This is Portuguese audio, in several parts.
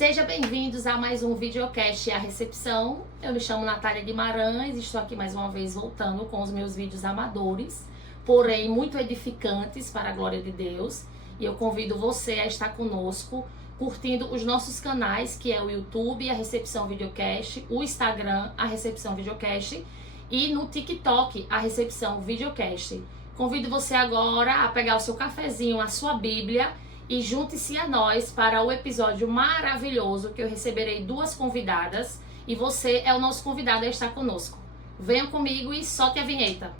Sejam bem-vindos a mais um videocast A Recepção. Eu me chamo Natália Guimarães e estou aqui mais uma vez voltando com os meus vídeos amadores, porém muito edificantes para a glória de Deus. E eu convido você a estar conosco, curtindo os nossos canais, que é o YouTube, A Recepção Videocast, o Instagram, A Recepção Videocast, e no TikTok, A Recepção Videocast. Convido você agora a pegar o seu cafezinho, a sua Bíblia e junte-se a nós para o episódio maravilhoso que eu receberei duas convidadas e você é o nosso convidado a estar conosco. Venham comigo e solte a vinheta.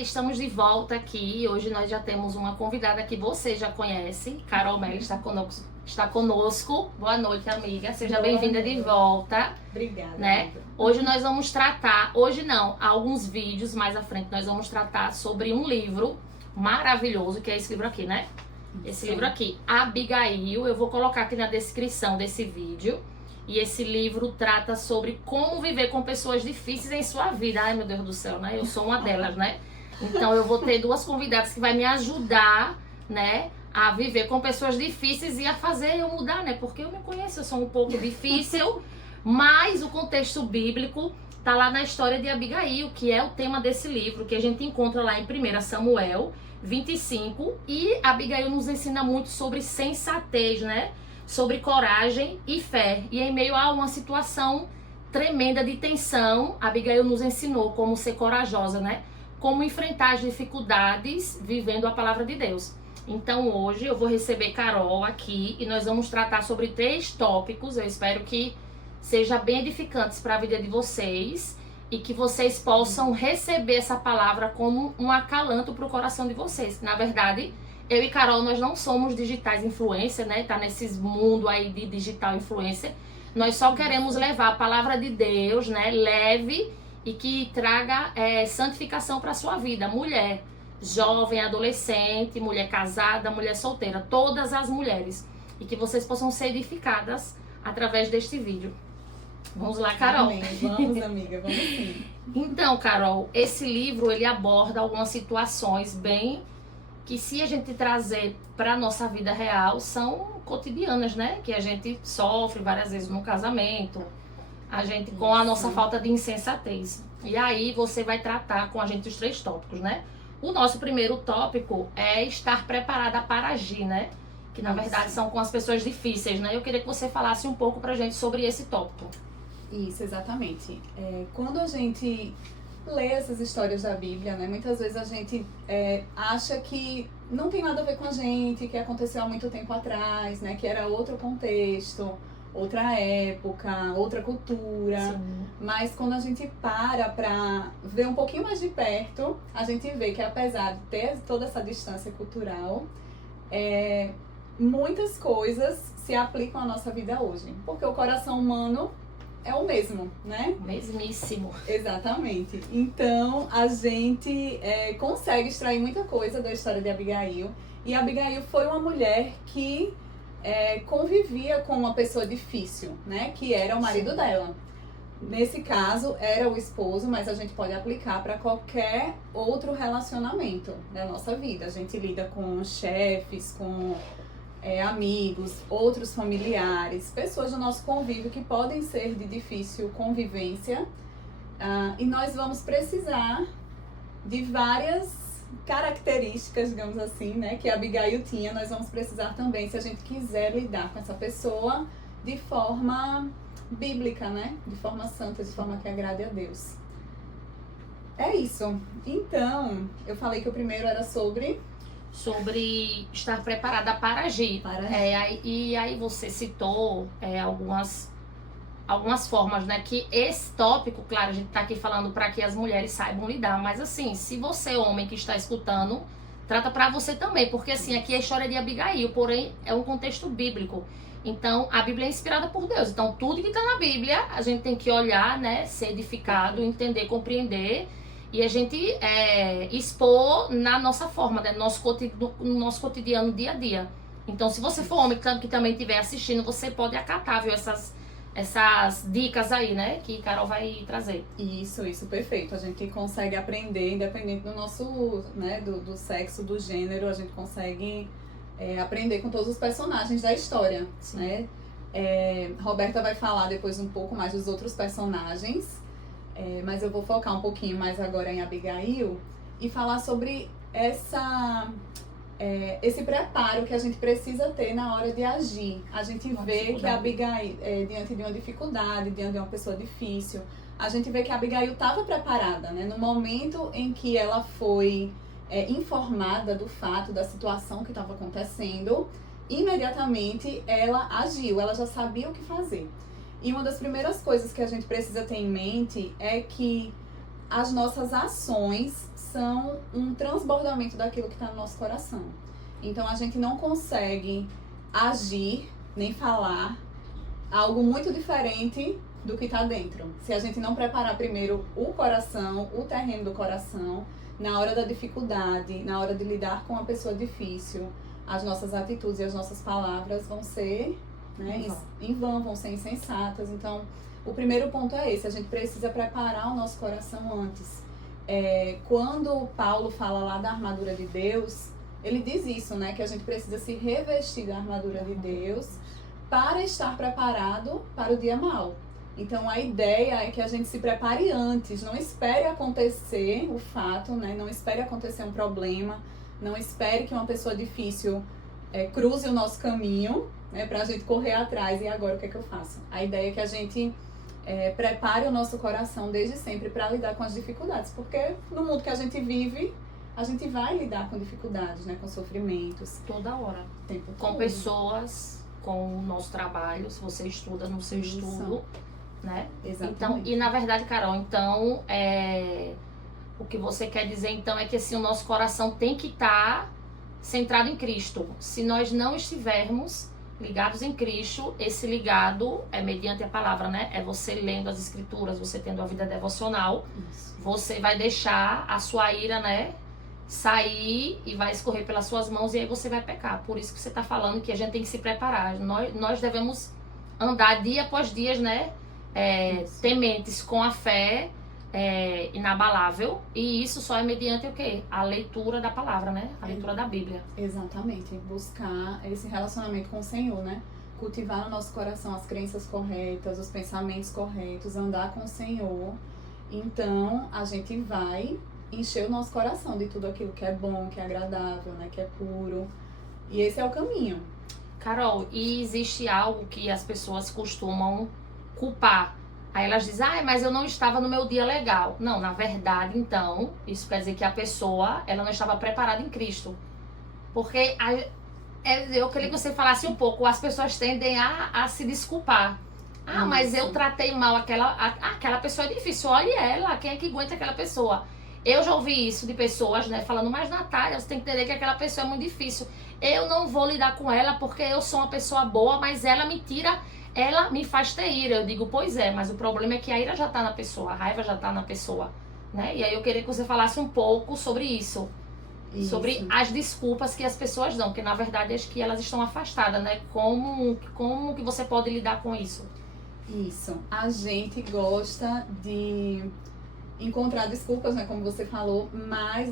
Estamos de volta aqui. Hoje nós já temos uma convidada que você já conhece. Carol Melli está conosco. Boa noite, amiga. Seja bem-vinda de volta. Obrigada. Né? Hoje nós vamos tratar, há alguns vídeos mais à frente, nós vamos tratar sobre um livro maravilhoso, que é esse livro aqui, né? Esse livro aqui, Abigail. Eu vou colocar aqui na descrição desse vídeo. E esse livro trata sobre como viver com pessoas difíceis em sua vida. Ai, meu Deus do céu, né? Eu sou uma delas, né? Então eu vou ter duas convidadas que vai me ajudar, né, a viver com pessoas difíceis e a fazer eu mudar, né? Porque eu me conheço, eu sou um pouco difícil, mas o contexto bíblico tá lá na história de Abigail, que é o tema desse livro, que a gente encontra lá em 1 Samuel 25, e Abigail nos ensina muito sobre sensatez, né? Sobre coragem e fé. E em meio a uma situação tremenda de tensão, Abigail nos ensinou como ser corajosa, né? Como enfrentar as dificuldades vivendo a palavra de Deus. Então hoje eu vou receber Carol aqui e nós vamos tratar sobre 3 tópicos. Eu espero que sejam bem edificantes para a vida de vocês e que vocês possam receber essa palavra como um acalanto para o coração de vocês. Na verdade, eu e Carol, nós não somos digitais influencer, né? Tá nesse mundo aí de digital influencer. Nós só queremos levar a palavra de Deus, né? Leve e que traga santificação para a sua vida. Mulher, jovem, adolescente, mulher casada, mulher solteira, todas as mulheres. E que vocês possam ser edificadas através deste vídeo. Vamos lá, Carol. Amém. Vamos, amiga, vamos sim. Então, Carol, esse livro, ele aborda algumas situações bem que, se a gente trazer para a nossa vida real, são cotidianas, né? Que a gente sofre várias vezes no casamento, a gente com a nossa falta de insensatez. E aí você vai tratar com a gente os 3 tópicos, né? O nosso primeiro tópico é estar preparada para agir, né? Que na verdade são com as pessoas difíceis, né? Eu queria que você falasse um pouco pra gente sobre esse tópico. Isso, exatamente. Quando a gente lê essas histórias da Bíblia, né? Muitas vezes a gente acha que não tem nada a ver com a gente, que aconteceu há muito tempo atrás, né? Que era outro contexto, outra época, outra cultura. Sim. Mas quando a gente para ver um pouquinho mais de perto, a gente vê que, apesar de ter toda essa distância cultural, muitas coisas se aplicam à nossa vida hoje. Porque o coração humano é o mesmo, né? Mesmíssimo. Exatamente. Então, a gente consegue extrair muita coisa da história de Abigail. E Abigail foi uma mulher que convivia com uma pessoa difícil, né? Que era o marido dela. Nesse caso, era o esposo, mas a gente pode aplicar para qualquer outro relacionamento da nossa vida. A gente lida com chefes, com amigos, outros familiares, pessoas do nosso convívio que podem ser de difícil convivência. E nós vamos precisar de várias características, digamos assim, né, que a Abigail tinha. Nós vamos precisar também, se a gente quiser lidar com essa pessoa de forma bíblica, né, de forma santa, de forma que agrade a Deus. É isso. Então, eu falei que o primeiro era sobre estar preparada para agir. E aí você citou algumas formas, né? Que esse tópico, claro, a gente tá aqui falando para que as mulheres saibam lidar, mas assim, se você, homem que está escutando, trata para você também, porque assim, aqui é a história de Abigail, porém é um contexto bíblico. Então, a Bíblia é inspirada por Deus. Então, tudo que tá na Bíblia, a gente tem que olhar, né? Ser edificado, entender, compreender e a gente expor na nossa forma, né? No nosso cotidiano, dia a dia. Então, se você for homem que também estiver assistindo, você pode acatar, viu, essas dicas aí, né, que Carol vai trazer. Isso, perfeito. A gente consegue aprender, independente do nosso, né, do sexo, do gênero, a gente consegue aprender com todos os personagens da história, Sim. né? Roberta vai falar depois um pouco mais dos outros personagens, mas eu vou focar um pouquinho mais agora em Abigail e falar sobre esse preparo que a gente precisa ter na hora de agir. A gente vê que a Abigail, diante de uma dificuldade, diante de uma pessoa difícil, a gente vê que a Abigail estava preparada, né? No momento em que ela foi informada do fato, da situação que estava acontecendo, imediatamente ela agiu, ela já sabia o que fazer. E uma das primeiras coisas que a gente precisa ter em mente é que as nossas ações são um transbordamento daquilo que está no nosso coração. Então a gente não consegue agir, nem falar algo muito diferente do que está dentro. Se a gente não preparar primeiro o coração, o terreno do coração, na hora da dificuldade, na hora de lidar com uma pessoa difícil, as nossas atitudes e as nossas palavras vão ser, né, em vão, vão ser insensatas. Então, o primeiro ponto é esse, a gente precisa preparar o nosso coração antes. Quando Paulo fala lá da armadura de Deus, ele diz isso, né, que a gente precisa se revestir da armadura de Deus para estar preparado para o dia mau. Então, a ideia é que a gente se prepare antes, não espere acontecer o fato, né, não espere acontecer um problema, não espere que uma pessoa difícil cruze o nosso caminho, né, para a gente correr atrás. E agora o que é que eu faço? A ideia é que a gente prepare o nosso coração desde sempre para lidar com as dificuldades, porque no mundo que a gente vive, a gente vai lidar com dificuldades, né, com sofrimentos. Toda hora. Tempo com todo. Pessoas, com o nosso trabalho, se você estuda no seu estudo, né? Exatamente. Então, e na verdade, Carol, então, o que você quer dizer, então, é que assim, o nosso coração tem que estar centrado em Cristo. Se nós não estivermos ligados em Cristo, esse ligado é mediante a palavra, né? É você lendo as escrituras, você tendo a vida devocional. Isso. Você vai deixar a sua ira, né, sair e vai escorrer pelas suas mãos e aí você vai pecar. Por isso que você está falando que a gente tem que se preparar. Nós devemos andar dia após dia, né, tementes com a fé inabalável, e isso só é mediante o quê? A leitura da palavra, né? A leitura da Bíblia. Exatamente, buscar esse relacionamento com o Senhor, né? Cultivar no nosso coração as crenças corretas, os pensamentos corretos, andar com o Senhor. Então, a gente vai encher o nosso coração de tudo aquilo que é bom, que é agradável, né? Que é puro. E esse é o caminho. Carol, e existe algo que as pessoas costumam culpar? Aí elas dizem, mas eu não estava no meu dia legal. Não, na verdade, então, isso quer dizer que a pessoa, ela não estava preparada em Cristo. Porque eu queria que você falasse um pouco, as pessoas tendem a se desculpar. Mas eu tratei mal aquela pessoa é difícil, olhe ela, quem é que aguenta aquela pessoa? Eu já ouvi isso de pessoas, né, falando, mas Natália, você tem que entender que aquela pessoa é muito difícil. Eu não vou lidar com ela porque eu sou uma pessoa boa, mas ela me faz ter ira. Eu digo, pois é, mas o problema é que a ira já tá na pessoa, a raiva já tá na pessoa, né? E aí eu queria que você falasse um pouco sobre isso. Sobre as desculpas que as pessoas dão, porque na verdade acho que elas estão afastadas, né? Como que você pode lidar com isso? Isso. A gente gosta de encontrar desculpas, né? Como você falou, mas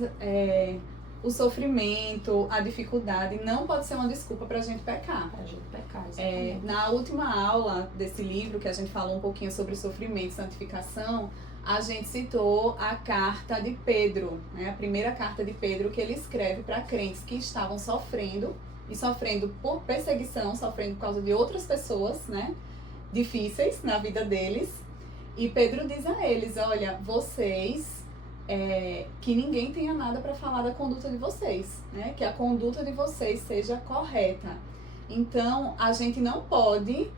o sofrimento, a dificuldade não pode ser uma desculpa pra gente pecar. Pra gente pecar, exatamente. Na última aula desse livro, que a gente falou um pouquinho sobre sofrimento e santificação, a gente citou a carta de Pedro, né? A primeira carta de Pedro que ele escreve para crentes que estavam sofrendo, e sofrendo por perseguição, sofrendo por causa de outras pessoas, né, difíceis na vida deles. E Pedro diz a eles, olha, vocês, que ninguém tenha nada para falar da conduta de vocês, né? Que a conduta de vocês seja correta. Então, a gente não pode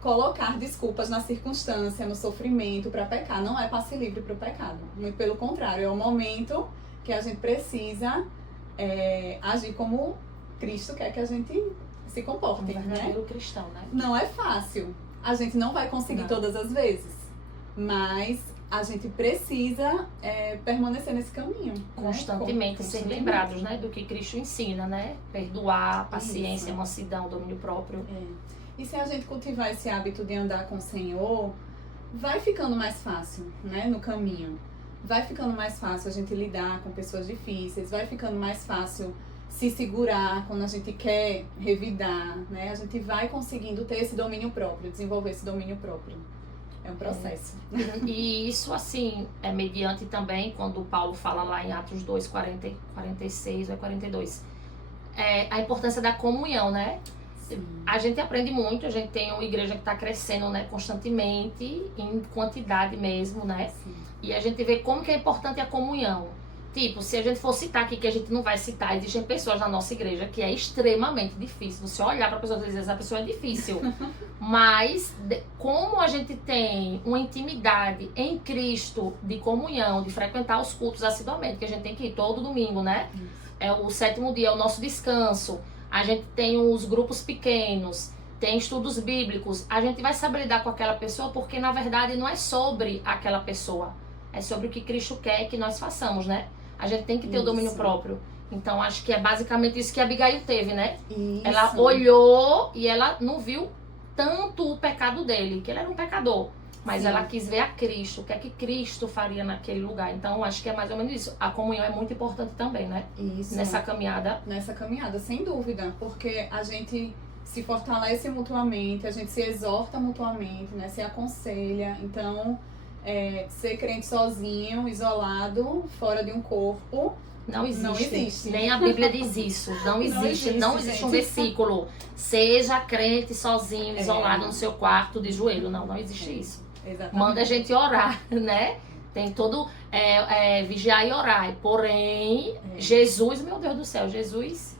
colocar desculpas na circunstância, no sofrimento para pecar. Não é passe livre para o pecado. Muito pelo contrário, é o momento que a gente precisa agir como Cristo quer que a gente se comporte, um verdadeiro né? cristão, né? Não é fácil. A gente não vai conseguir todas as vezes. Mas a gente precisa permanecer nesse caminho. Constantemente ser lembrados, né, do que Cristo ensina, né? Perdoar, paciência, mansidão, domínio próprio. E se a gente cultivar esse hábito de andar com o Senhor, vai ficando mais fácil, né, no caminho. Vai ficando mais fácil a gente lidar com pessoas difíceis, vai ficando mais fácil se segurar quando a gente quer revidar, né? A gente vai conseguindo ter esse domínio próprio, desenvolver esse domínio próprio. É um processo. E isso, assim, é mediante também, quando Paulo fala lá em Atos 2, 40, 46 ou 42, a importância da comunhão, né? Sim. A gente aprende muito, a gente tem uma igreja que está crescendo, né, constantemente, em quantidade mesmo, né? Sim. E a gente vê como que é importante a comunhão. Tipo, se a gente for citar aqui, que a gente não vai citar, existem pessoas na nossa igreja que é extremamente difícil. Você olhar para a pessoa e dizer, essa pessoa é difícil. Mas, como a gente tem uma intimidade em Cristo de comunhão, de frequentar os cultos assiduamente, que a gente tem que ir todo domingo, né? É o 7º dia, é o nosso descanso. A gente tem os grupos pequenos, tem estudos bíblicos. A gente vai saber lidar com aquela pessoa porque, na verdade, não é sobre aquela pessoa. É sobre o que Cristo quer que nós façamos, né? A gente tem que ter o domínio próprio. Então, acho que é basicamente isso que a Abigail teve, né? Isso. Ela olhou e ela não viu tanto o pecado dele, que ele era um pecador. Mas ela quis ver a Cristo, o que é que Cristo faria naquele lugar. Então, acho que é mais ou menos isso. A comunhão é muito importante também, né? Isso. Nessa caminhada. Nessa caminhada, sem dúvida. Porque a gente se fortalece mutuamente, a gente se exorta mutuamente, né? Se aconselha. Então, ser crente sozinho, isolado, fora de um corpo, não existe. Não existe. Nem a Bíblia diz isso. Não existe um versículo. Seja crente sozinho, isolado no seu quarto, de joelho. Não existe isso. Exatamente. Manda a gente orar, né? Tem todo vigiar e orar. Porém, Jesus, meu Deus do céu, Jesus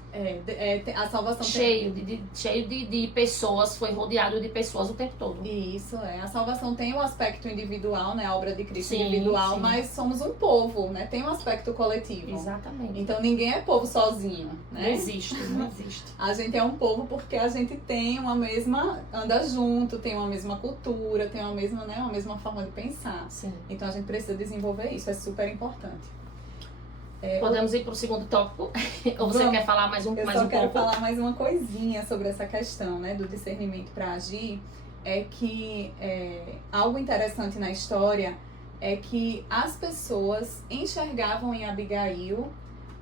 a salvação cheio de pessoas, foi rodeado de pessoas o tempo todo. Isso, a salvação tem um aspecto individual, né? A obra de Cristo individual, mas somos um povo, né? Tem um aspecto coletivo. Exatamente. Então ninguém é povo sozinho, né? Não existe. A gente é um povo porque a gente tem uma mesma, anda junto, tem uma mesma cultura, tem uma mesma forma de pensar. Sim. Então a gente precisa desenvolver isso, é super importante. Podemos ir para o segundo tópico? Ou você quer falar mais um pouco? Eu só quero falar mais uma coisinha sobre essa questão, né, do discernimento para agir. É que algo interessante na história é que as pessoas enxergavam em Abigail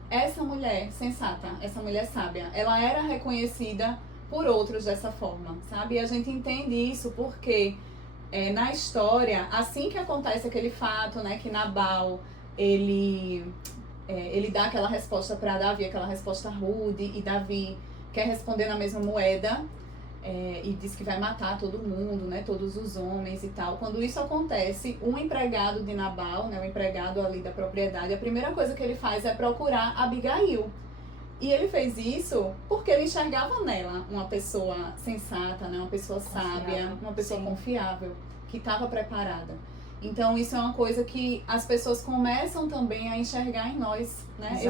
essa mulher sensata, essa mulher sábia. Ela era reconhecida por outros dessa forma, sabe? E a gente entende isso porque na história, assim que acontece aquele fato, né, que Nabal, ele dá aquela resposta para Davi, aquela resposta rude, e Davi quer responder na mesma moeda, e diz que vai matar todo mundo, né, todos os homens e tal. Quando isso acontece, um empregado de Nabal, né, um empregado ali da propriedade, a primeira coisa que ele faz é procurar Abigail. E ele fez isso porque ele enxergava nela uma pessoa sensata, né, uma pessoa sábia, uma pessoa confiável, que estava preparada. Então, isso é uma coisa que as pessoas começam também a enxergar em nós, né?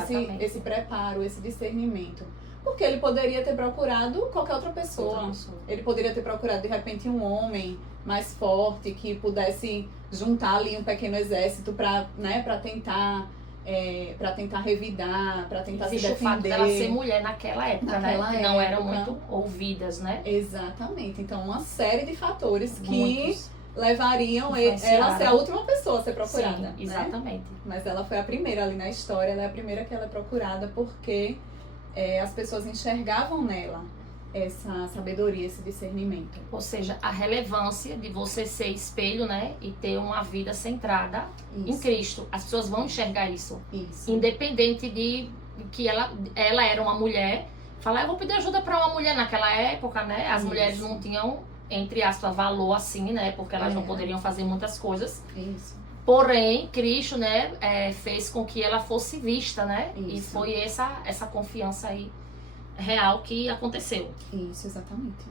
Esse preparo, esse discernimento. Porque ele poderia ter procurado qualquer outra pessoa. Ele poderia ter procurado, de repente, um homem mais forte que pudesse juntar ali um pequeno exército para, né, para tentar revidar, para tentar se defender. O fato dela ser mulher naquela época, né? Que não eram muito ouvidas, né? Exatamente. Então, uma série de fatores que levariam ela a ser a última pessoa a ser procurada. Sim, exatamente. Né? Mas ela foi a primeira ali na história, ela é a primeira que ela é procurada porque as pessoas enxergavam nela essa sabedoria, esse discernimento. Ou seja, a relevância de você ser espelho, né? E ter uma vida centrada em Cristo. As pessoas vão enxergar isso. Independente de que ela era uma mulher. Falar, eu vou pedir ajuda para uma mulher naquela época, né? As mulheres não tinham, entre aspas, valor assim, né? Porque elas não poderiam fazer muitas coisas. Porém, Cristo, né, fez com que ela fosse vista, né? E foi essa confiança aí real que aconteceu. Isso, exatamente.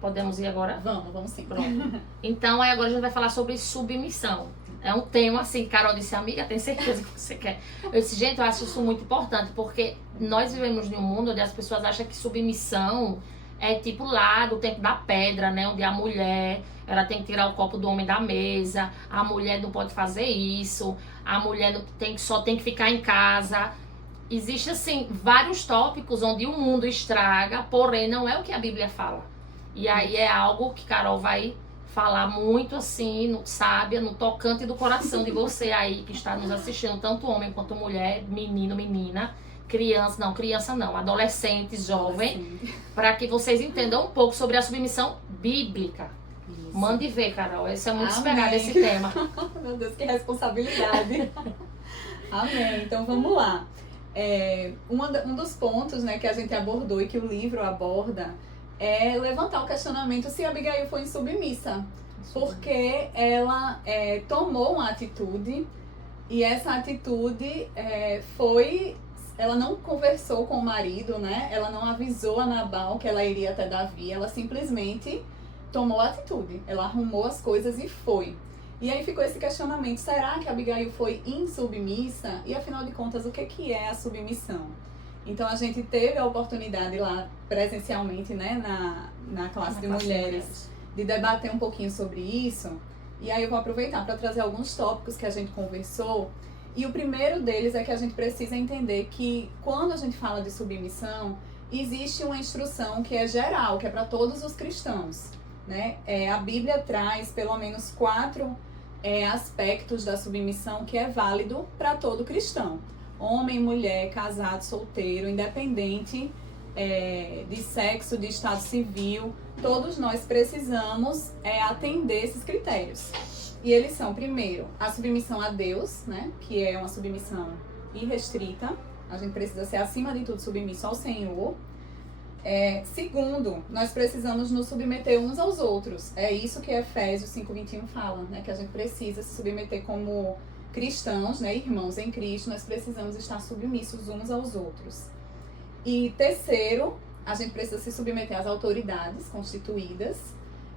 Podemos ir agora? Vamos sim. Pronto. Então, aí agora a gente vai falar sobre submissão. É um tema, assim, Carol disse, amiga, tenho certeza que você quer. Eu disse, gente, eu acho isso muito importante, porque nós vivemos em um mundo onde as pessoas acham que submissão é tipo lá do tempo da pedra, né? Onde a mulher, ela tem que tirar o copo do homem da mesa, a mulher não pode fazer isso, a mulher não tem, só tem que ficar em casa. Existe, assim, vários tópicos onde o mundo estraga, porém não é o que a Bíblia fala. E aí é algo que Carol vai falar muito, assim, sábia, no tocante do coração de você aí que está nos assistindo, tanto homem quanto mulher, menino, menina, criança não, adolescentes, jovem, para que vocês entendam um pouco sobre a submissão bíblica. Isso. Mande ver, Carol, esse é muito esperado, esse tema. Meu Deus, que responsabilidade. Amém, então vamos lá. Um dos pontos, né, que a gente abordou e que o livro aborda é levantar o questionamento se Abigail foi insubmissa, porque ela tomou uma atitude e essa atitude ela não conversou com o marido, né? Ela não avisou a Nabal que ela iria até Davi, ela simplesmente tomou a atitude, ela arrumou as coisas e foi. E aí ficou esse questionamento, será que Abigail foi insubmissa? E afinal de contas, o que é a submissão? Então a gente teve a oportunidade lá presencialmente, né, na classe de mulheres, de debater um pouquinho sobre isso. E aí eu vou aproveitar para trazer alguns tópicos que a gente conversou. E o primeiro deles é que a gente precisa entender que quando a gente fala de submissão, existe uma instrução que é geral, que é para todos os cristãos, né? A Bíblia traz pelo menos 4 aspectos da submissão que é válido para todo cristão. Homem, mulher, casado, solteiro, independente de sexo, de estado civil, todos nós precisamos atender esses critérios. E eles são, primeiro, a submissão a Deus, né, que é uma submissão irrestrita. A gente precisa ser, acima de tudo, submisso ao Senhor. Segundo, nós precisamos nos submeter uns aos outros. É isso que Efésios 5:21 fala, né, que a gente precisa se submeter como cristãos, né, irmãos em Cristo, nós precisamos estar submissos uns aos outros. E terceiro, a gente precisa se submeter às autoridades constituídas,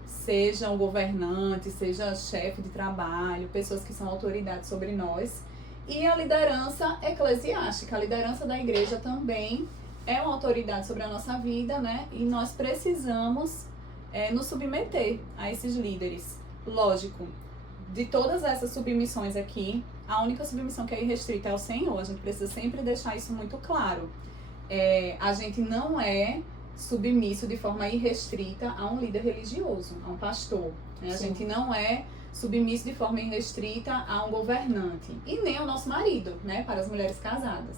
sejam governantes, seja chefe de trabalho, pessoas que são autoridades sobre nós. E a liderança eclesiástica, a liderança da igreja também é uma autoridade sobre a nossa vida, né? E nós precisamos nos submeter a esses líderes. Lógico, de todas essas submissões aqui, a única submissão que é irrestrita é ao Senhor. A gente precisa sempre deixar isso muito claro. A gente não é submisso de forma irrestrita a um líder religioso, a um pastor. Né? A gente não é submisso de forma irrestrita a um governante. E nem ao nosso marido, né? Para as mulheres casadas.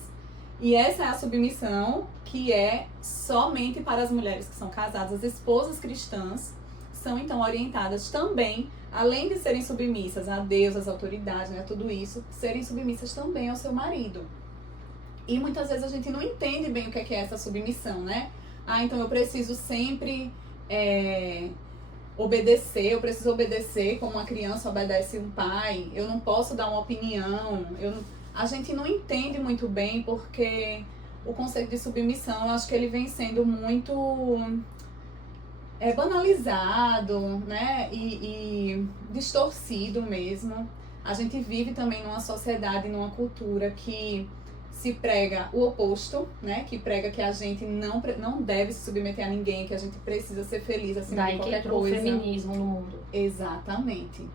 E essa é a submissão que é somente para as mulheres que são casadas. As esposas cristãs são, então, orientadas também, além de serem submissas a Deus, às autoridades, né, tudo isso, serem submissas também ao seu marido. E muitas vezes a gente não entende bem o que é essa submissão, né? Então eu preciso sempre obedecer, eu preciso obedecer como uma criança obedece um pai, eu não posso dar uma opinião, a gente não entende muito bem porque o conceito de submissão, eu acho que ele vem sendo muito banalizado, né, e distorcido mesmo. A gente vive também numa sociedade, numa cultura que se prega o oposto, né, que prega que a gente não deve se submeter a ninguém, que a gente precisa ser feliz acima de qualquer coisa. O feminismo no mundo. Exatamente.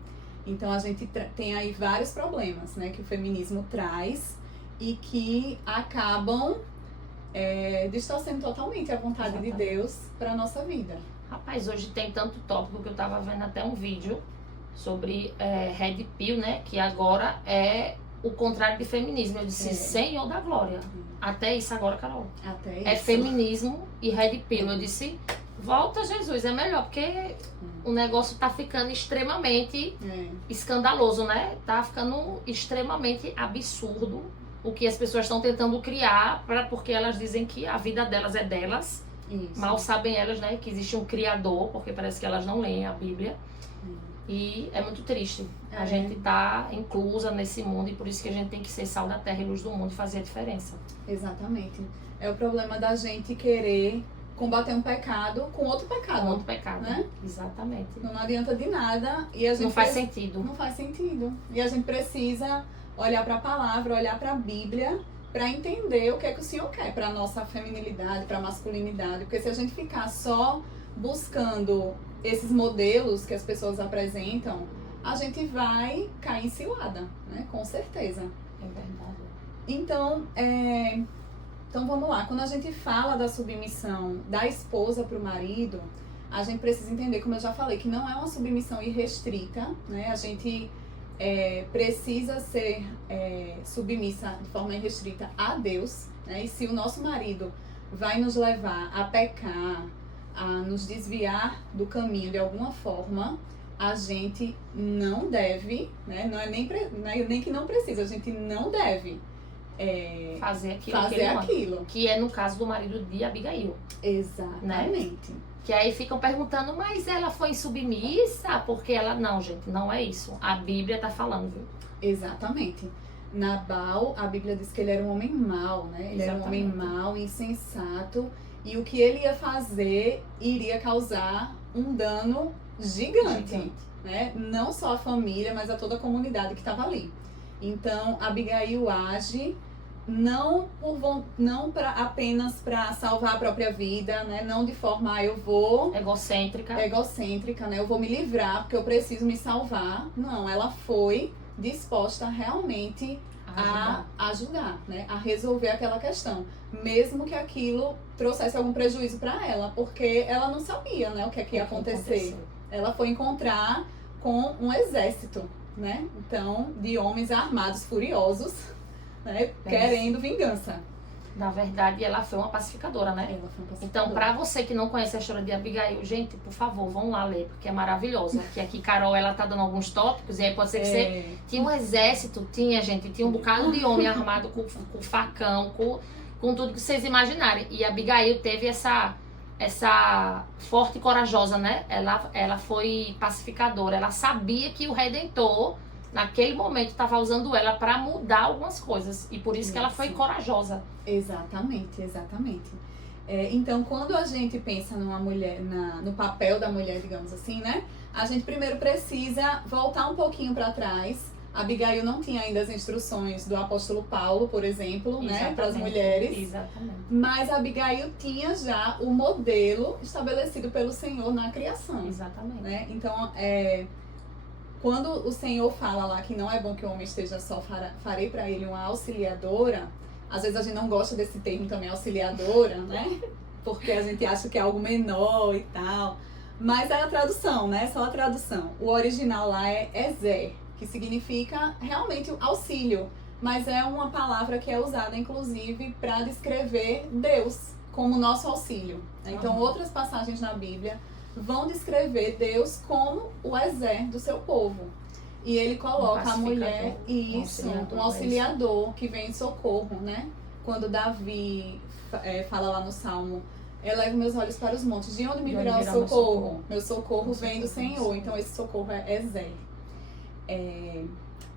Então a gente tem aí vários problemas, né, que o feminismo traz e que acabam distorcendo totalmente a vontade de Deus para a nossa vida. Rapaz, hoje tem tanto tópico que eu tava vendo até um vídeo sobre Red Pill, né? Que agora é o contrário de feminismo. Eu disse, Senhor da glória. Até isso agora, Carol. Até isso. É feminismo e Red Pill. Eu disse, volta Jesus, é melhor, porque o negócio tá ficando extremamente escandaloso, né? Tá ficando extremamente absurdo o que as pessoas estão tentando criar, porque elas dizem que a vida delas é delas. Isso. Mal sabem elas, né, que existe um criador, porque parece que elas não leem a Bíblia. E é muito triste. A gente tá inclusa nesse mundo e por isso que a gente tem que ser sal da terra e luz do mundo e fazer a diferença. Exatamente. É o problema da gente querer combater um pecado com outro pecado. Com outro pecado, né? Exatamente. Não adianta de nada. E a gente não faz sentido. Não faz sentido. E a gente precisa olhar para a palavra, olhar para a Bíblia para entender o que é que o Senhor quer para a nossa feminilidade, para a masculinidade. Porque se a gente ficar só buscando esses modelos que as pessoas apresentam, a gente vai cair em cilada, né? Com certeza. É verdade. Então, então vamos lá. Quando a gente fala da submissão da esposa para o marido, a gente precisa entender, como eu já falei, que não é uma submissão irrestrita, né? A gente precisa ser submissa de forma irrestrita a Deus, né? E se o nosso marido vai nos levar a pecar, a nos desviar do caminho de alguma forma, a gente não deve, né? Não é nem que não precisa, a gente não deve fazer aquilo. fazer aquilo. Que é no caso do marido de Abigail. Exatamente. Né? Que aí ficam perguntando, mas ela foi submissa? Porque ela... Não, gente, não é isso. A Bíblia tá falando, viu? Exatamente. Nabal, a Bíblia diz que ele era um homem mau, né? Ele era um homem mau, insensato. E o que ele ia fazer iria causar um dano gigante. Né? Não só a família, mas a toda a comunidade que estava ali. Então, Abigail age não apenas para salvar a própria vida, né? Não de forma, eu vou... Egocêntrica, né? Eu vou me livrar porque eu preciso me salvar. Não, ela foi disposta realmente a ajudar, né? A resolver aquela questão. Mesmo que aquilo trouxesse algum prejuízo para ela, porque ela não sabia, né? O que é que ia acontecer. Ela foi encontrar com um exército, né? Então, de homens armados furiosos, né? Querendo vingança. Na verdade, ela foi uma pacificadora, né? Ela foi uma pacificadora. Então, pra você que não conhece a história de Abigail, gente, por favor, vão lá ler, porque é maravilhosa. Que aqui, Carol, ela tá dando alguns tópicos, e aí pode ser que você... Tinha um exército, tinha um bocado de homem armado com facão, com tudo que vocês imaginarem. E Abigail teve essa forte e corajosa, né? Ela foi pacificadora. Ela sabia que o Redentor, naquele momento, estava usando ela para mudar algumas coisas. E por isso que ela foi corajosa. Exatamente. Então, quando a gente pensa numa mulher, no papel da mulher, digamos assim, né? A gente primeiro precisa voltar um pouquinho para trás. Abigail não tinha ainda as instruções do apóstolo Paulo, por exemplo, né, para as mulheres. Exatamente. Mas Abigail tinha já o modelo estabelecido pelo Senhor na criação. Exatamente. Né? Então, quando o Senhor fala lá que não é bom que o homem esteja só, farei para ele uma auxiliadora. Às vezes a gente não gosta desse termo também, auxiliadora, né? Porque a gente acha que é algo menor e tal. Mas é a tradução, né? Só a tradução. O original lá é Ezer, que significa realmente auxílio, mas é uma palavra que é usada, inclusive, para descrever Deus como nosso auxílio. Então, outras passagens na Bíblia vão descrever Deus como o Ezer do seu povo. E ele coloca a mulher, um auxiliador que vem em socorro, né? Quando Davi fala lá no Salmo, elevo meus olhos para os montes, de onde me virá o socorro? Meu socorro vem do Senhor, então esse socorro é Ezer.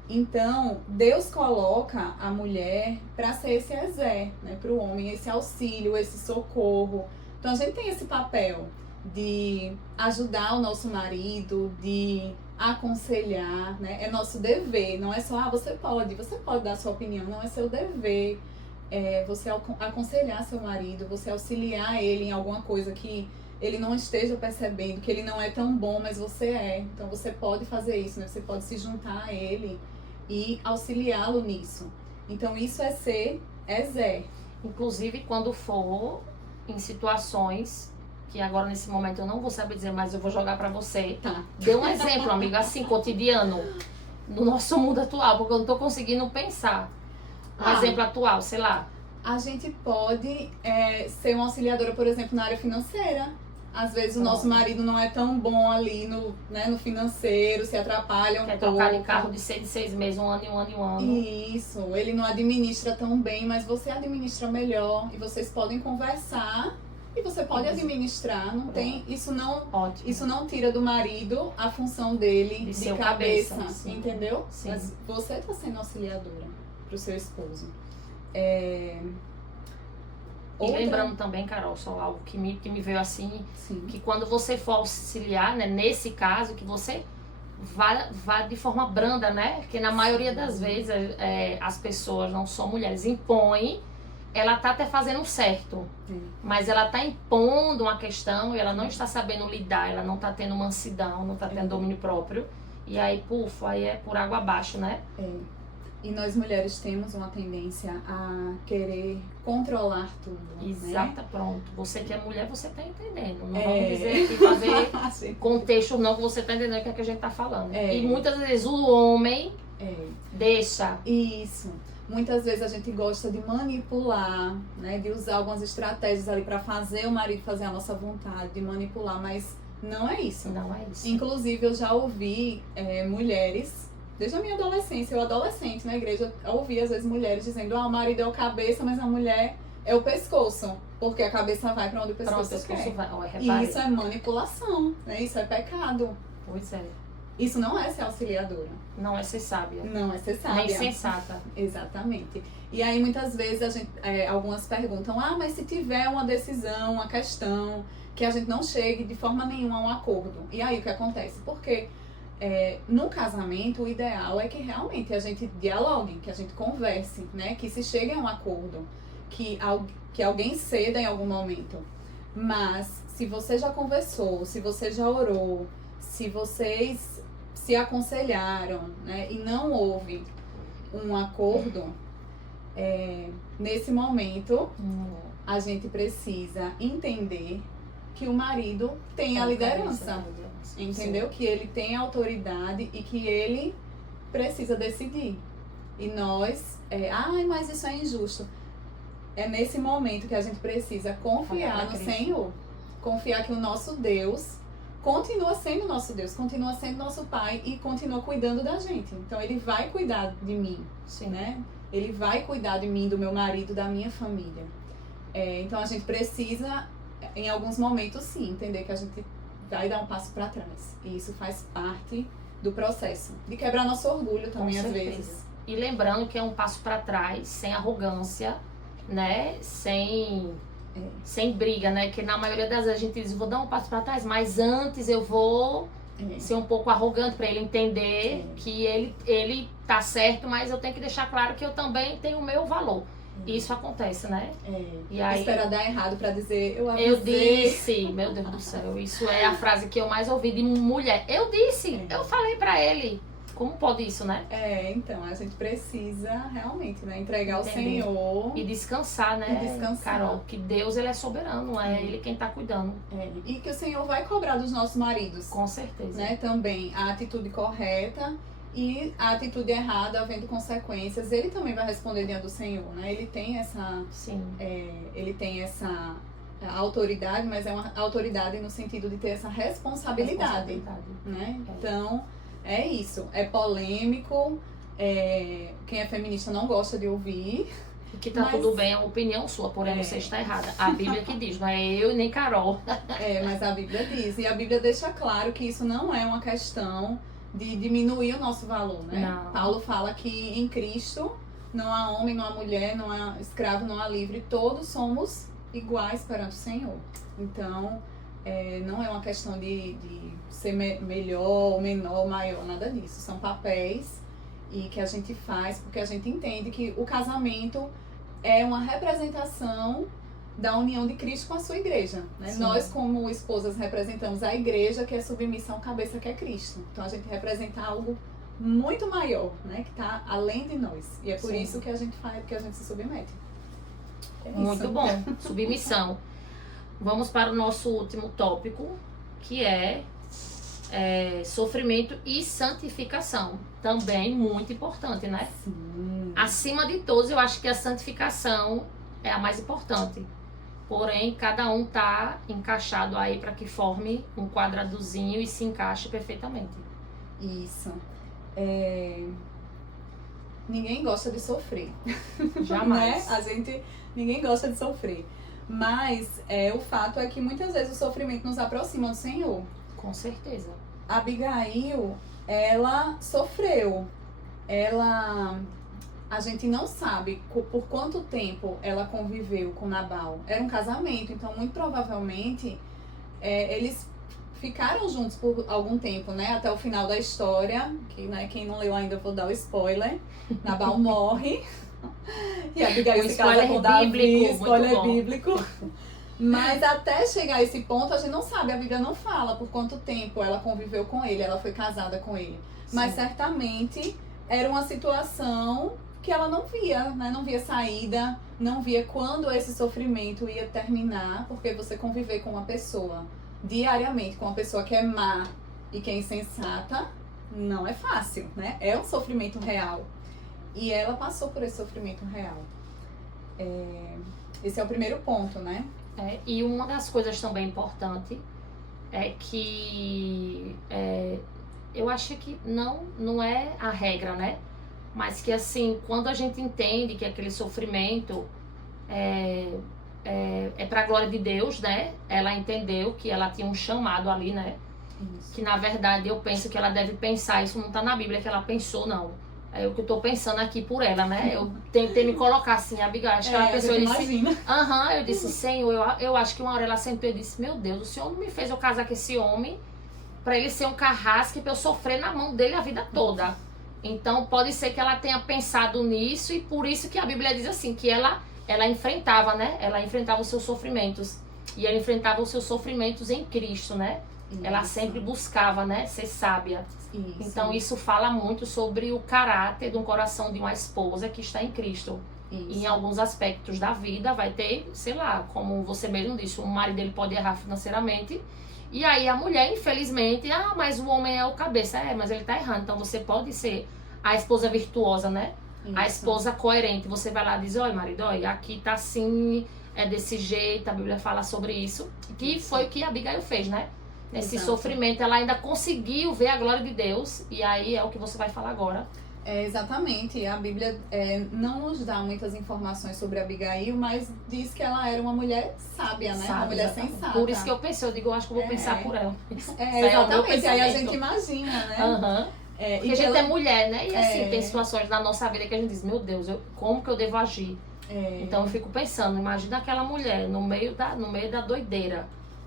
Então, Deus coloca a mulher para ser esse Ezer, né, para o homem, esse auxílio, esse socorro. Então, a gente tem esse papel de ajudar o nosso marido, de aconselhar, né? É nosso dever, não é só, você pode dar sua opinião, não, é seu dever. Você aconselhar seu marido, você auxiliar ele em alguma coisa que ele não esteja percebendo, que ele não é tão bom, mas você é. Então você pode fazer isso, né? Você pode se juntar a ele e auxiliá-lo nisso. Então isso é ser Ezer. Inclusive quando for em situações que agora nesse momento eu não vou saber dizer, mas eu vou jogar pra você. Tá. Dê um exemplo, amiga, assim, cotidiano, no nosso mundo atual, porque eu não tô conseguindo pensar. Um exemplo atual, sei lá. A gente pode ser uma auxiliadora, por exemplo, na área financeira. Às vezes o nosso marido não é tão bom ali no financeiro, se atrapalha um pouco. Quer trocar de carro de 6 meses, um ano. Isso, ele não administra tão bem, mas você administra melhor e vocês podem conversar e você pode administrar. Não tem, isso não tira do marido a função dele de cabeça, entendeu? Sim. Mas você está sendo auxiliadora pro seu esposo. E lembrando também, Carol, só algo que me veio assim, Sim. que quando você for auxiliar, né, nesse caso, que você vá de forma branda, né? Porque na maioria das vezes as pessoas, não são mulheres, impõem, ela tá até fazendo o certo, mas ela tá impondo uma questão e ela não está sabendo lidar, ela não tá tendo mansidão, não tá tendo domínio próprio, e aí, aí é por água abaixo, né? E nós mulheres temos uma tendência a querer controlar tudo. Exato, né? Pronto. Você que é mulher, você tá entendendo. Não vamos dizer aqui fazer contexto não, que você tá entendendo o que é que a gente tá falando. E muitas vezes o homem deixa. Isso. Muitas vezes a gente gosta de manipular, né? De usar algumas estratégias ali para fazer o marido fazer a nossa vontade, de manipular, mas não é isso. Não é isso. Inclusive, eu já ouvi mulheres, desde a minha adolescência, eu adolescente na igreja, eu ouvi às vezes mulheres dizendo: o marido é o cabeça, mas a mulher é o pescoço, porque a cabeça vai para onde o pescoço quer. E isso é manipulação, né? Isso é pecado. Pois é. Isso não é ser auxiliadora. Não é ser sábia. Não é ser sábia. Nem sensata. Exatamente. E aí muitas vezes algumas perguntam: mas se tiver uma decisão, uma questão, que a gente não chegue de forma nenhuma a um acordo. E aí o que acontece? Porque no casamento o ideal é que realmente a gente dialogue, que a gente converse, né? Que se chegue a um acordo, que alguém ceda em algum momento. Mas se você já conversou, se você já orou, se vocês se aconselharam, né, e não houve um acordo, nesse momento a gente precisa entender que o marido tem a liderança, entendeu? Sim. Que ele tem a autoridade e que ele precisa decidir. E nós, mas isso é injusto. É nesse momento que a gente precisa confiar no Senhor, confiar que o nosso Deus continua sendo nosso Deus, continua sendo nosso Pai e continua cuidando da gente. Então ele vai cuidar de mim, sim, né? Ele vai cuidar de mim, do meu marido, da minha família. Então a gente precisa, em alguns momentos, sim, entender que a gente vai dar um passo para trás. E isso faz parte do processo. De quebrar nosso orgulho também, às vezes. E lembrando que é um passo para trás, sem arrogância, né? Sem briga, né? Que na maioria das vezes a gente diz: vou dar um passo para trás, mas antes eu vou ser um pouco arrogante para ele entender que ele tá certo, mas eu tenho que deixar claro que eu também tenho o meu valor. Isso acontece, né? E aí, espera dar errado para dizer: eu disse, meu Deus do céu, isso é a frase que eu mais ouvi de mulher. Eu disse, eu falei para ele. Como pode isso, né? Então, a gente precisa realmente, né, entregar ao Senhor. E descansar, né, e descansar. Carol? Que Deus, ele é soberano, é Ele quem tá cuidando. E que o Senhor vai cobrar dos nossos maridos. Com certeza. Né, também a atitude correta e a atitude errada, havendo consequências, ele também vai responder diante do Senhor, né? Ele tem essa... Sim. Ele tem essa autoridade, mas é uma autoridade no sentido de ter essa responsabilidade. Né? Então... é isso, é polêmico, quem é feminista não gosta de ouvir. E que tá tudo bem, é uma opinião sua, porém você está errada. A Bíblia que diz, não é eu e nem Carol. Mas a Bíblia diz, e a Bíblia deixa claro que isso não é uma questão de diminuir o nosso valor, né? Não. Paulo fala que em Cristo não há homem, não há mulher, não há escravo, não há livre, todos somos iguais perante o Senhor. Então... não é uma questão de ser melhor, menor, maior, nada disso. São papéis e que a gente faz porque a gente entende que o casamento é uma representação da união de Cristo com a sua igreja. Né? Nós, como esposas, representamos a igreja, que é submissa ao cabeça, que é Cristo. Então a gente representa algo muito maior, né? Que está além de nós. E é por isso que a gente faz, que a gente se submete. Muito bom. Submissão. Vamos para o nosso último tópico, que é sofrimento e santificação. Também muito importante, né? Sim. Acima de todos, eu acho que a santificação é a mais importante. Porém, cada um tá encaixado aí para que forme um quadradozinho e se encaixe perfeitamente. Isso. Ninguém gosta de sofrer. Jamais. Né? Ninguém gosta de sofrer. Mas o fato é que muitas vezes o sofrimento nos aproxima do Senhor. Com certeza. Abigail, ela sofreu. A gente não sabe por quanto tempo ela conviveu com Nabal. Era um casamento, então muito provavelmente eles ficaram juntos por algum tempo, né? Até o final da história, que, né, quem não leu ainda, eu vou dar o spoiler. Nabal morre. E a Abigail se casa com Davi, spoiler bíblico. Mas até chegar a esse ponto, a gente não sabe, a Bíblia não fala por quanto tempo ela conviveu com ele, ela foi casada com ele. Sim. Mas certamente era uma situação que ela não via, né? Não via saída, não via quando esse sofrimento ia terminar, porque você conviver com uma pessoa diariamente, com uma pessoa que é má e que é insensata, não é fácil, né? É um sofrimento real. E ela passou por esse sofrimento real. Esse é o primeiro ponto, né? E uma das coisas também importante é que eu acho que não é a regra, né? Mas que assim, quando a gente entende que aquele sofrimento é para a glória de Deus, né? Ela entendeu que ela tinha um chamado ali, né? Isso. Que na verdade eu penso que ela deve pensar, isso não tá na Bíblia que ela pensou, não. É o que eu tô pensando aqui por ela, né? Eu tentei me colocar assim, Abigail, acho que ela pensou, eu disse, eu disse, Senhor, eu acho que uma hora ela sentou e disse, meu Deus, o Senhor não me fez eu casar com esse homem pra ele ser um carrasco e pra eu sofrer na mão dele a vida toda. Então pode ser que ela tenha pensado nisso e por isso que a Bíblia diz assim, que ela enfrentava, né? Ela enfrentava os seus sofrimentos. E ela enfrentava os seus sofrimentos em Cristo, né? Isso. Ela sempre buscava, né? Ser sábia. Isso. Então isso fala muito sobre o caráter de um coração de uma esposa que está em Cristo. Isso. E em alguns aspectos da vida vai ter, sei lá, como você mesmo disse, o marido dele pode errar financeiramente. E aí a mulher, infelizmente, mas o homem é o cabeça. Mas ele tá errando. Então você pode ser a esposa virtuosa, né? Isso. A esposa coerente. Você vai lá e diz, olha marido, olha, aqui tá assim, é desse jeito, a Bíblia fala sobre isso. Que foi o que a Abigail fez, né? Nesse sofrimento, ela ainda conseguiu ver a glória de Deus. E aí é o que você vai falar agora. Exatamente. A Bíblia não nos dá muitas informações sobre Abigail, mas diz que ela era uma mulher sábia, né? Uma mulher sensata. Por isso que eu pensei, eu acho que eu vou pensar por ela. Exatamente. Aí a gente imagina, né? Uhum. Porque a gente é mulher, né? E assim, tem situações na nossa vida que a gente diz, meu Deus, como que eu devo agir? Então eu fico pensando, imagina aquela mulher no meio da doideira.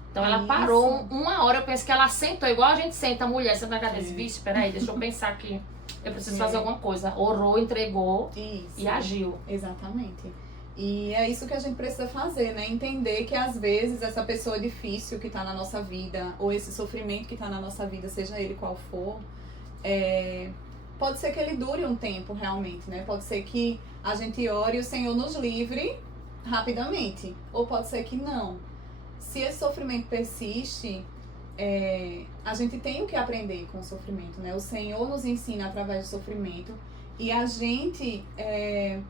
Então ela parou uma hora, eu penso que ela sentou, igual a gente senta, a mulher senta na cadeira, disse, bicho, peraí, deixa eu pensar aqui. Eu preciso fazer alguma coisa. Orou, entregou e agiu. Exatamente. E é isso que a gente precisa fazer, né? Entender que às vezes essa pessoa difícil que tá na nossa vida, ou esse sofrimento que tá na nossa vida, seja ele qual for, pode ser que ele dure um tempo realmente, né? Pode ser que a gente ore e o Senhor nos livre rapidamente. Ou pode ser que não. Se esse sofrimento persiste, a gente tem o que aprender com o sofrimento, né? O Senhor nos ensina através do sofrimento e a gente é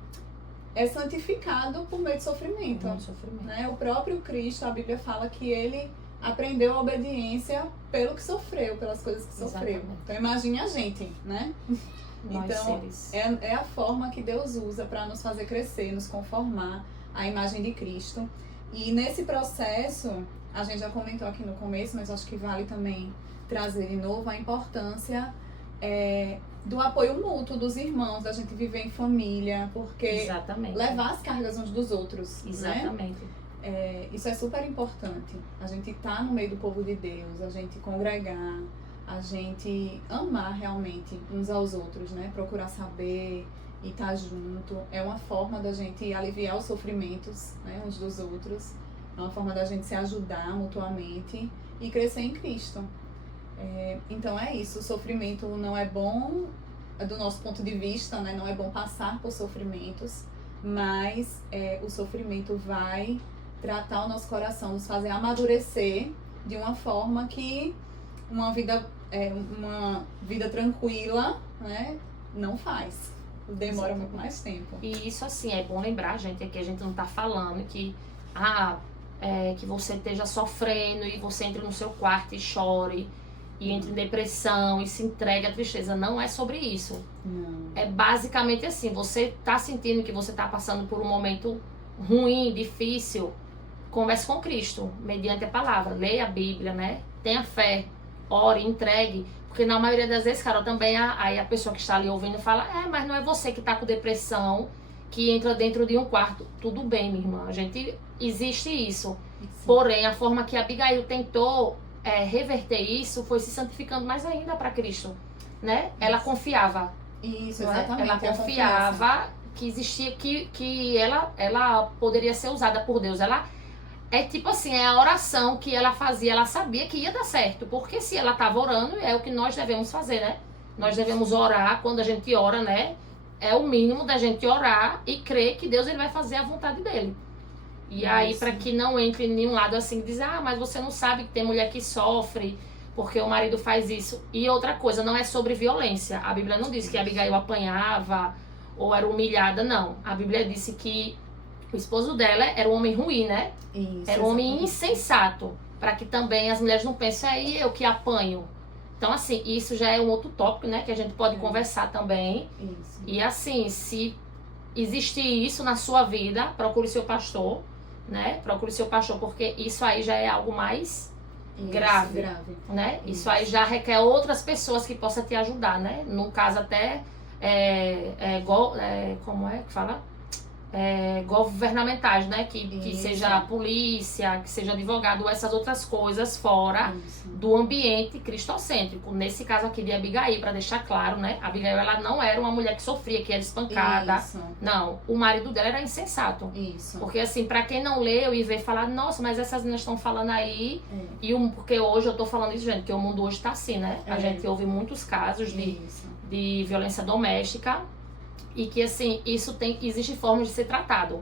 santificado por meio de sofrimento. Né? O próprio Cristo, a Bíblia fala que ele aprendeu a obediência pelo que sofreu, pelas coisas que sofreu. Então imagine a gente, né? Então é a forma que Deus usa para nos fazer crescer, nos conformar à imagem de Cristo. E nesse processo, a gente já comentou aqui no começo, mas acho que vale também trazer de novo a importância do apoio mútuo dos irmãos, da gente viver em família, porque levar as cargas uns dos outros. Exatamente. Né? Isso é super importante. A gente tá no meio do povo de Deus, a gente congregar, a gente amar realmente uns aos outros, né? Procurar saber e estar junto. É uma forma da gente aliviar os sofrimentos, né, uns dos outros. É uma forma da gente se ajudar mutuamente e crescer em Cristo. Então é isso, o sofrimento não é bom do nosso ponto de vista, né? Não é bom passar por sofrimentos, mas o sofrimento vai tratar o nosso coração, nos fazer amadurecer de uma forma que uma vida tranquila, né, não faz. Demora muito mais tempo. E isso assim, é bom lembrar, gente, é que a gente não tá falando que que você esteja sofrendo e você entre no seu quarto e chore e entre em depressão e se entregue à tristeza. Não é sobre isso. Não. É basicamente assim, você tá sentindo que você tá passando por um momento ruim, difícil, converse com Cristo, mediante a palavra. Leia a Bíblia, né? Tenha fé, ore, entregue. Porque na maioria das vezes, Carol, também aí a pessoa que está ali ouvindo fala, mas não é você que tá com depressão, que entra dentro de um quarto. Tudo bem, minha irmã, existe isso. Sim. Porém, a forma que a Abigail tentou reverter isso foi se santificando mais ainda para Cristo, né? Ela confiava. Isso, Não é? exatamente. Ela confiava que existia, que ela poderia ser usada por Deus. Ela é tipo assim, é a oração que ela fazia, ela sabia que ia dar certo. Porque se ela estava orando, é o que nós devemos fazer, né? Nós devemos orar, quando a gente ora, né? É o mínimo da gente orar e crer que Deus ele vai fazer a vontade dele. E aí, para que não entre em nenhum lado assim, diz, mas você não sabe que tem mulher que sofre porque o marido faz isso. E outra coisa, não é sobre violência. A Bíblia não diz que Abigail apanhava ou era humilhada, não. A Bíblia disse que o esposo dela era um homem ruim, né? Isso, era um homem insensato. Para que também as mulheres não pensem, aí eu que apanho. Então, assim, isso já é um outro tópico, né? Que a gente pode conversar também. Isso. E assim, se existir isso na sua vida, procure seu pastor, né? Procure seu pastor, porque isso aí já é algo mais grave, né? Isso aí já requer outras pessoas que possam te ajudar, né? No caso até, como é que fala? Governamentais, né? Que seja a polícia, que seja advogado, ou essas outras coisas fora do ambiente cristocêntrico. Nesse caso aqui de Abigail, para deixar claro, né? Abigail, ela não era uma mulher que sofria, que era espancada. Isso. Não, o marido dela era insensato. Isso. Porque assim, para quem não leu e vê falar, nossa, mas essas meninas estão falando aí, porque hoje eu tô falando isso, gente, que o mundo hoje tá assim, né? A gente ouve muitos casos de violência doméstica. E que, assim, existe formas de ser tratado.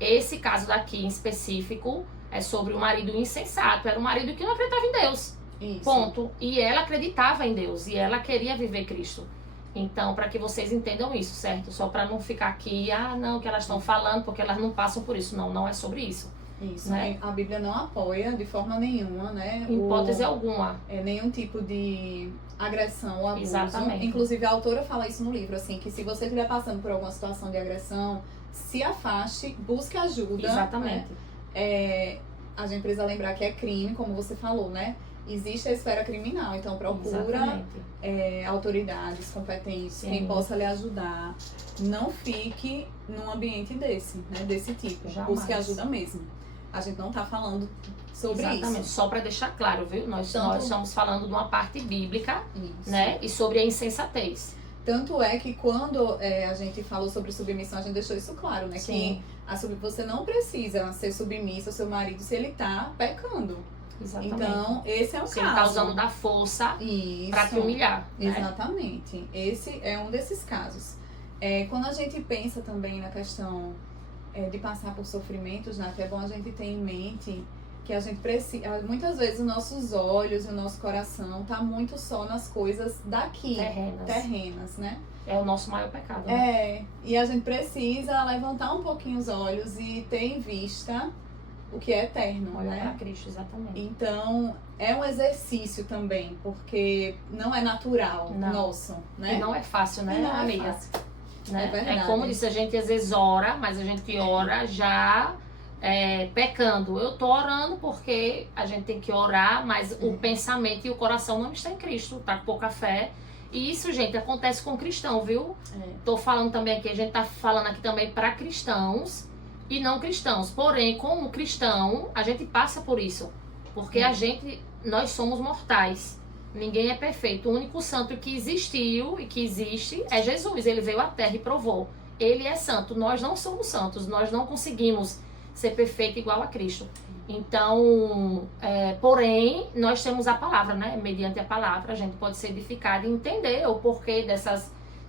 Esse caso daqui, em específico, é sobre o marido insensato. Era um marido que não acreditava em Deus. Isso. Ponto. E ela acreditava em Deus. E ela queria viver Cristo. Então, para que vocês entendam isso, certo? Só para não ficar aqui, não, que elas estão falando, porque elas não passam por isso. Não, não é sobre isso. Isso, né? A Bíblia não apoia de forma nenhuma, né? Em hipótese alguma. Nenhum tipo de agressão ou abuso. Exatamente. Inclusive, a autora fala isso no livro, assim, que se você estiver passando por alguma situação de agressão, se afaste, busque ajuda. Exatamente. Né? A gente precisa lembrar que é crime, como você falou, né? Existe a esfera criminal, então procura autoridades competentes, quem possa lhe ajudar. Não fique num ambiente desse, né? Desse tipo. Jamais. Busque ajuda mesmo. A gente não tá falando sobre Exatamente. isso. Só para deixar claro, viu? Nós estamos falando de uma parte bíblica, Isso. né? E sobre a insensatez. Tanto é que quando a gente falou sobre submissão, a gente deixou isso claro, né? Sim. Que você não precisa ser submissa ao seu marido se ele tá pecando. Exatamente. Então, esse é o se caso. ele tá usando da força para te humilhar. Né? Exatamente. Esse é um desses casos. Quando a gente pensa também na questão de passar por sofrimentos, né? Que é bom a gente ter em mente que a gente precisa... Muitas vezes os nossos olhos e o nosso coração tá muito só nas coisas daqui. Terrenas, né? É o nosso maior pecado. Né? E a gente precisa levantar um pouquinho os olhos e ter em vista o que é eterno, Olhar né? para Cristo, exatamente. Então, é um exercício também, porque não é natural nosso, né? E não é fácil, né, amiga? Né? É verdade. Como disse, a gente às vezes ora, mas a gente ora já pecando. Eu tô orando porque a gente tem que orar, mas o pensamento e o coração não está em Cristo, tá com pouca fé. E isso, gente, acontece com cristão, viu? Tô falando também aqui, a gente tá falando aqui também para cristãos e não cristãos. Porém, como cristão, a gente passa por isso. Porque nós somos mortais. Ninguém é perfeito. O único santo que existiu e que existe é Jesus. Ele veio à Terra e provou. Ele é santo. Nós não somos santos. Nós não conseguimos ser perfeito igual a Cristo. Então, porém, nós temos a palavra, né? Mediante a palavra, a gente pode ser edificado e entender o porquê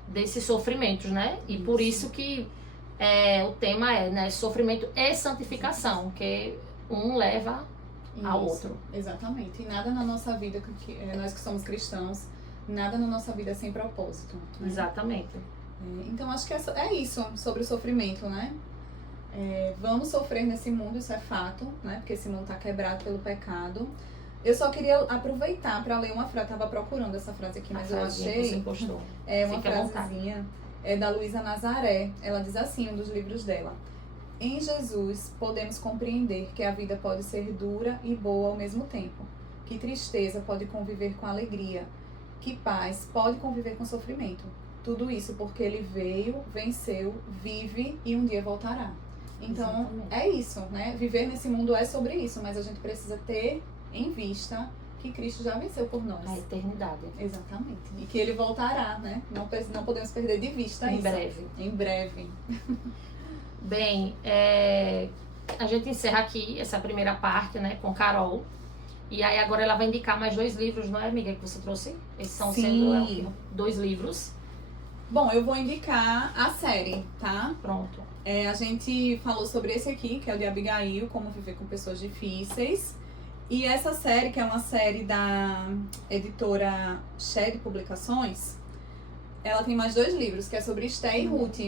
desses sofrimentos, né? E por isso que o tema né? Sofrimento e santificação, que um leva ao outro. Exatamente. E nada na nossa vida, nós que somos cristãos, nada na nossa vida é sem propósito. Né? Exatamente. Então, acho que é isso sobre o sofrimento, né? Vamos sofrer nesse mundo, isso é fato, né? Porque esse mundo tá quebrado pelo pecado. Eu só queria aproveitar para ler uma frase, tava procurando essa frase aqui, mas eu achei. Você postou. Uma frasezinha da Luísa Nazaré. Ela diz assim, um dos livros dela: em Jesus podemos compreender que a vida pode ser dura e boa ao mesmo tempo, que tristeza pode conviver com alegria, que paz pode conviver com sofrimento. Tudo isso porque ele veio, venceu, vive e um dia voltará. Então, exatamente. É isso, né? Viver nesse mundo é sobre isso, mas a gente precisa ter em vista que Cristo já venceu por nós. A eternidade. Exatamente. E que ele voltará, né? Não podemos perder de vista Em isso. breve. Em breve. Bem, a gente encerra aqui essa primeira parte, né, com Carol. E aí agora ela vai indicar mais 2 livros, não é, amiga, que você trouxe? Esses são sendo 2 livros. Bom, eu vou indicar a série, tá? Pronto. A gente falou sobre esse aqui, que é o de Abigail, Como Viver com Pessoas Difíceis. E essa série, que é uma série da editora Shed Publicações, ela tem mais 2 livros, que é sobre Esther e Ruth.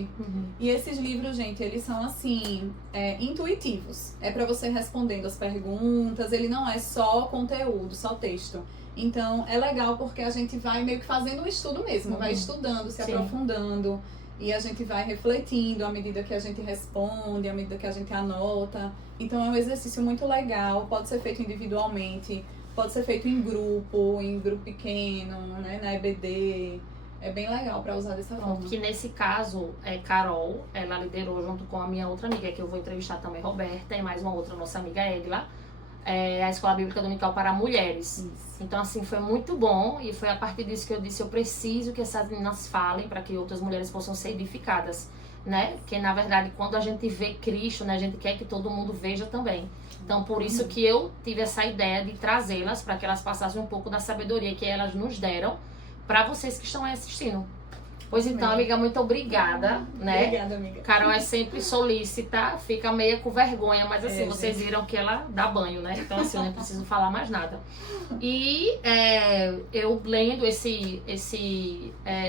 E esses livros, gente, eles são, assim, intuitivos. É pra você respondendo as perguntas, ele não é só conteúdo, só texto. Então, é legal porque a gente vai meio que fazendo um estudo mesmo, vai estudando, se aprofundando. E a gente vai refletindo à medida que a gente responde, à medida que a gente anota. Então, é um exercício muito legal, pode ser feito individualmente, pode ser feito em grupo pequeno, né, na EBD. É bem legal para usar dessa forma. Que nesse caso, Carol, ela liderou junto com a minha outra amiga, que eu vou entrevistar também, Roberta, e mais uma outra nossa amiga, Edla, a Escola Bíblica Dominical para Mulheres. Isso. Então, assim, foi muito bom, e foi a partir disso que eu disse, eu preciso que essas meninas falem para que outras mulheres possam ser edificadas, né? Porque, na verdade, quando a gente vê Cristo, né, a gente quer que todo mundo veja também. Então, por isso que eu tive essa ideia de trazê-las, para que elas passassem um pouco da sabedoria que elas nos deram, para vocês que estão aí assistindo. Pois então, amiga, muito obrigada, né? Obrigada, amiga. Carol é sempre solícita, fica meio com vergonha, mas assim, vocês gente. viram que ela dá banho, né? Então, assim, eu nem preciso falar mais nada. E eu lendo esse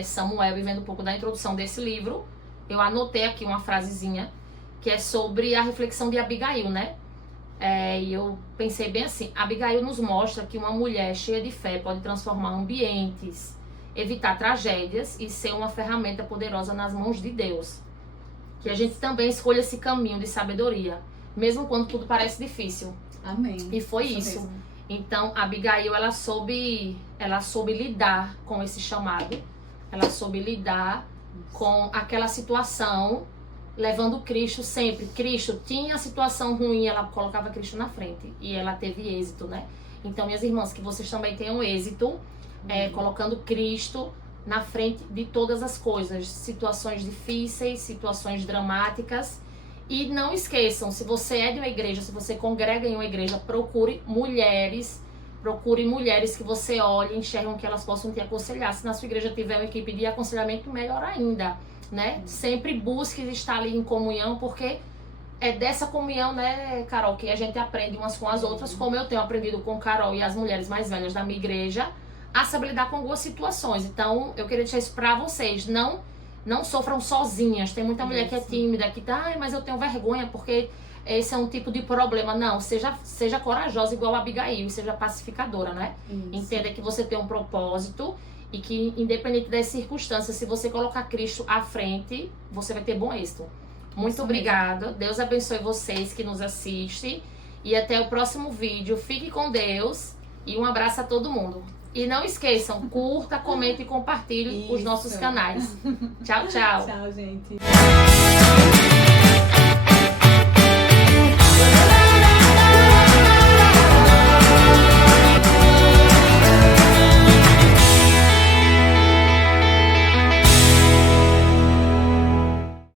Samuel e vendo um pouco da introdução desse livro, eu anotei aqui uma frasezinha que é sobre a reflexão de Abigail, né? E eu pensei bem assim, Abigail nos mostra que uma mulher cheia de fé pode transformar ambientes, evitar tragédias e ser uma ferramenta poderosa nas mãos de Deus. Que a gente também escolha esse caminho de sabedoria, mesmo quando tudo parece difícil. Amém. E foi isso. Mesmo. Então, Abigail, ela soube lidar com esse chamado, ela soube lidar com aquela situação, levando Cristo sempre. Cristo tinha a situação ruim, ela colocava Cristo na frente e ela teve êxito, né? Então, minhas irmãs, que vocês também tenham êxito, colocando Cristo na frente de todas as coisas, situações difíceis, situações dramáticas. E não esqueçam, se você é de uma igreja, se você congrega em uma igreja, procure mulheres que você olhe, enxergam que elas possam te aconselhar. Se na sua igreja tiver uma equipe de aconselhamento, melhor ainda, né? Sempre busque estar ali em comunhão, porque é dessa comunhão, né, Carol, que a gente aprende umas com as outras, como eu tenho aprendido com Carol e as mulheres mais velhas da minha igreja, a saber lidar com algumas situações. Então, eu queria deixar isso pra vocês. Não sofram sozinhas. Tem muita mulher que é tímida, que tá, mas eu tenho vergonha porque esse é um tipo de problema. Não, seja corajosa igual a Abigail, seja pacificadora, né? Isso. Entenda que você tem um propósito e que, independente das circunstâncias, se você colocar Cristo à frente, você vai ter bom êxito. Muito obrigada. Deus abençoe vocês que nos assistem. E até o próximo vídeo. Fique com Deus. E um abraço a todo mundo. E não esqueçam, curta, comente e compartilhe os nossos canais. Tchau, tchau. Tchau, gente.